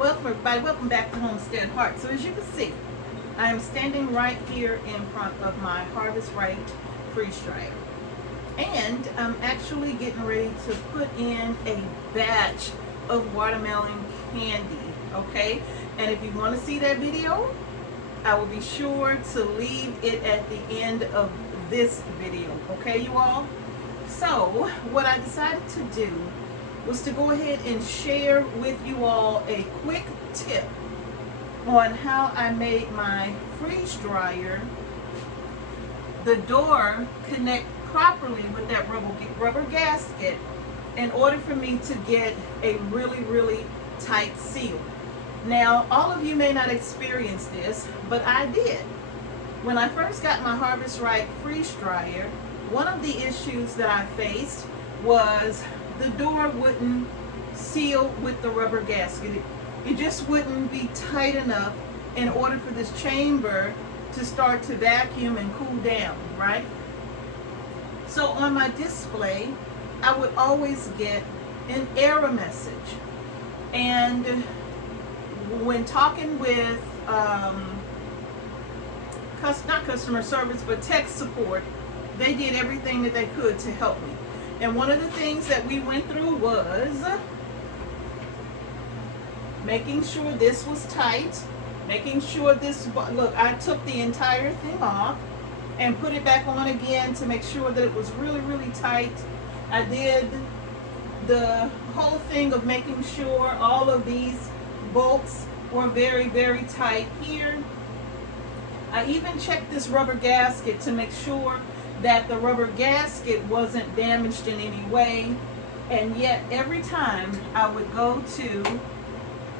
Welcome everybody, welcome back to Homestead Heart. So as you can see, I am standing right here in front of my Harvest Right freeze dryer. And I'm actually getting ready to put in a batch of watermelon candy, okay? And if you want to see that video, I will be sure to leave it at the end of this video, okay you all? So what I decided to do was to go ahead and share with you all a quick tip on how I made my freeze dryer, the door connect properly with that rubber gasket in order for me to get a really tight seal. Now, all of you may not experience this, but I did. When I first got my Harvest Right freeze dryer, one of the issues that I faced was the door wouldn't seal with the rubber gasket. It just wouldn't be tight enough in order for this chamber to start to vacuum and cool down, right? So on my display, I would always get an error message. And when talking with, not customer service, but tech support, they did everything that they could to help me. And one of the things that we went through was making sure this was tight, making sure this, look, I took the entire thing off and put it back on again to make sure that it was really tight. I did the whole thing of making sure all of these bolts were very tight here. I even checked this rubber gasket to make sure that the rubber gasket wasn't damaged in any way. And yet every time I would go to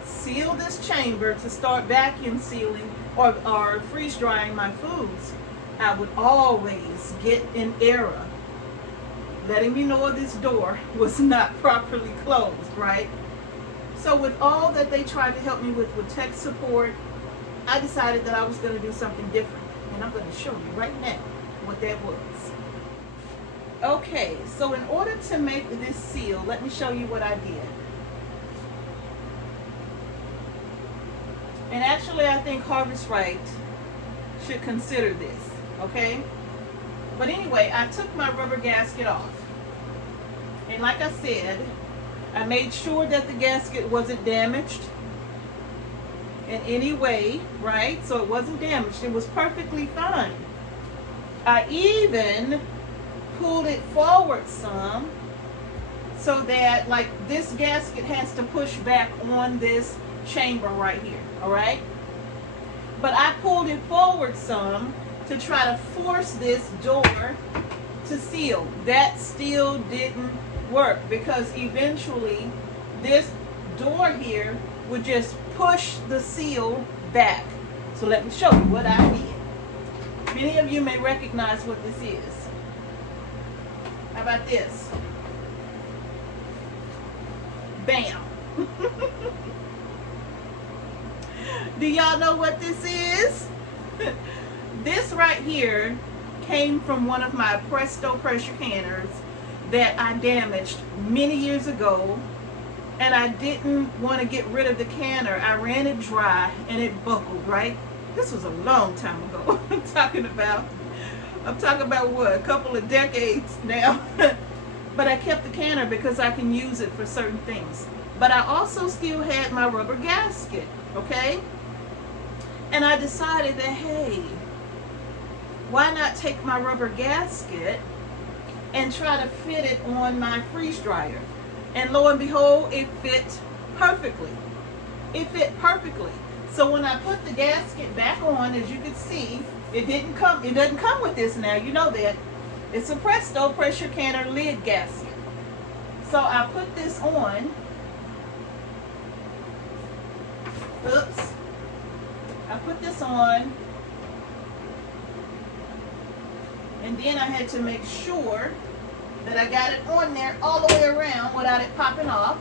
seal this chamber to start vacuum sealing or freeze drying my foods, I would always get an error letting me know this door was not properly closed, right? So with all that they tried to help me with tech support, I decided that I was going to do something different. And I'm going to show you right now what that was. Okay, so in order to make this seal, let me show you what I did. And actually I think Harvest Right should consider this, okay? But anyway, I took my rubber gasket off. And like I said, I made sure that the gasket wasn't damaged in any way, right? So it wasn't damaged. It was perfectly fine. I even pulled it forward some so that like this gasket has to push back on this chamber right here, all right? But I pulled it forward some to try to force this door to seal. That still didn't work because eventually this door here would just push the seal back. So let me show you what I did. Many of you may recognize what this is. How about this? Bam. Do y'all know what this is? This right here came from one of my Presto pressure canners that I damaged many years ago, and I didn't want to get rid of the canner. I ran it dry and it buckled, right? This was a long time ago. I'm talking about what, a couple of decades now. But I kept the canner because I can use it for certain things. But I also still had my rubber gasket, okay? And I decided that, hey, why not take my rubber gasket and try to fit it on my freeze dryer? And lo and behold, it fit perfectly. It fit perfectly. So when I put the gasket back on, as you can see, it doesn't come with this now, you know that. It's a Presto pressure canner lid gasket. So I put this on. Oops. I put this on. And then I had to make sure that I got it on there all the way around without it popping off.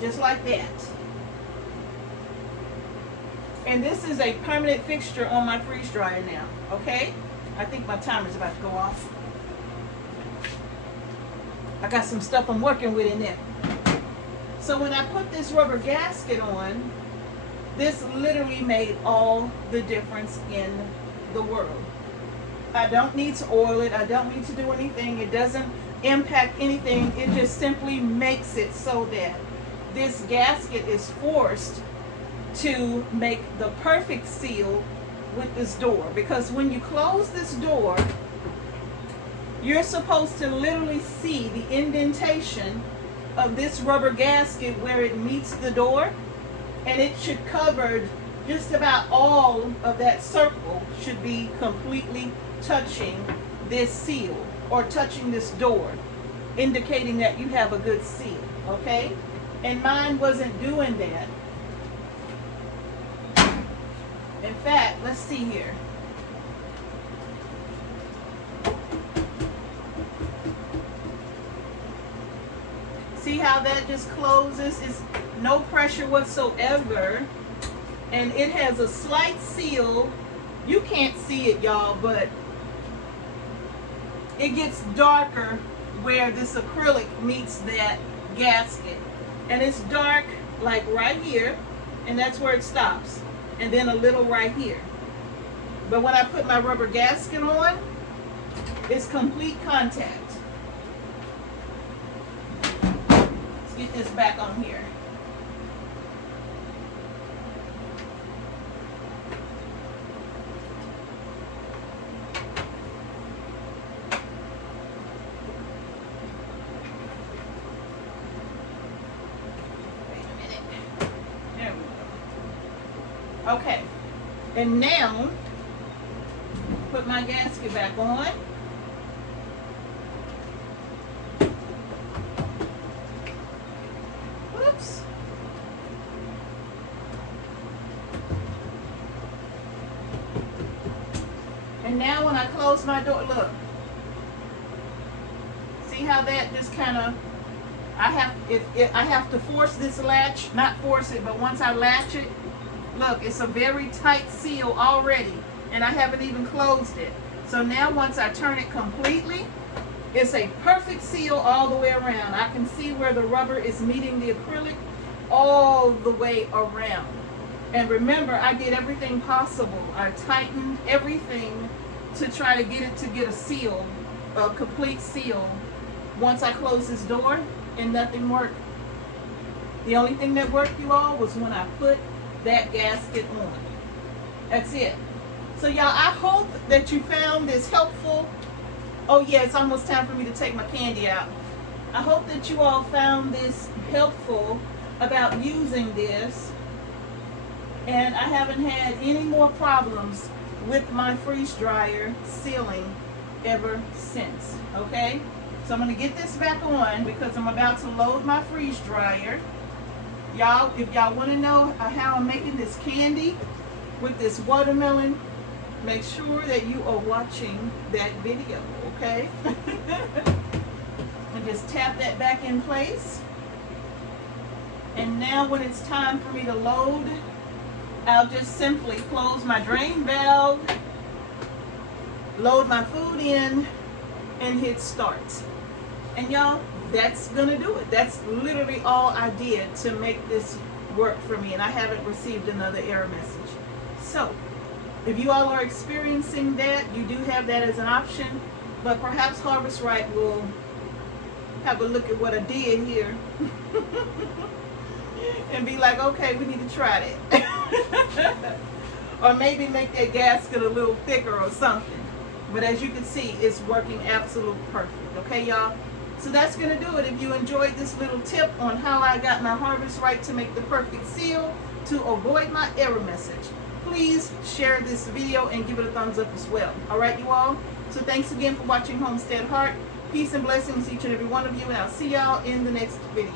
Just like that. And this is a permanent fixture on my freeze dryer now, okay? I think my timer's about to go off. I got some stuff I'm working with in there. So when I put this rubber gasket on, this literally made all the difference in the world. I don't need to oil it. I don't need to do anything. It doesn't impact anything. It just simply makes it so that this gasket is forced to make the perfect seal with this door. Because when you close this door, you're supposed to literally see the indentation of this rubber gasket where it meets the door, and it should cover just about all of that circle should be completely touching this seal or touching this door, indicating that you have a good seal, okay? And mine wasn't doing that. In fact, let's see here. See how that just closes? It's no pressure whatsoever. And it has a slight seal. You can't see it, y'all, but it gets darker where this acrylic meets that gasket. And it's dark like right here, and that's where it stops. And then a little right here. But when I put my rubber gasket on, it's complete contact. Let's get this back on here. Okay, and now put my gasket back on. Whoops. And now when I close my door, look. See how that just kind of, I have to force this latch, not force it, but once I latch it, look, it's a very tight seal already, and I haven't even closed it. So now once I turn it completely, it's a perfect seal all the way around. I can see where the rubber is meeting the acrylic all the way around. And remember, I did everything possible. I tightened everything to try to get a seal, a complete seal, once I closed this door, and nothing worked. The only thing that worked, you all, was when I put that gasket on. That's it. So y'all, I hope that you found this helpful. Oh yeah, it's almost time for me to take my candy out. I hope that you all found this helpful about using this, and I haven't had any more problems with my freeze dryer sealing ever since. Okay, so I'm going to get this back on because I'm about to load my freeze dryer. Y'all, if y'all want to know how I'm making this candy with this watermelon, make sure that you are watching that video, okay? And just tap that back in place. And now when it's time for me to load, I'll just simply close my drain valve, load my food in, and hit start. And y'all, that's gonna do it. That's literally all I did to make this work for me, and I haven't received another error message. So if you all are experiencing that, you do have that as an option, but perhaps Harvest Right will have a look at what I did here and be like, okay, we need to try that. Or maybe make that gasket a little thicker or something. But as you can see, it's working absolutely perfect. Okay, y'all? So that's going to do it. If you enjoyed this little tip on how I got my Harvest Right to make the perfect seal to avoid my error message, please share this video and give it a thumbs up as well. All right, you all? So thanks again for watching Homestead Heart. Peace and blessings to each and every one of you, and I'll see y'all in the next video.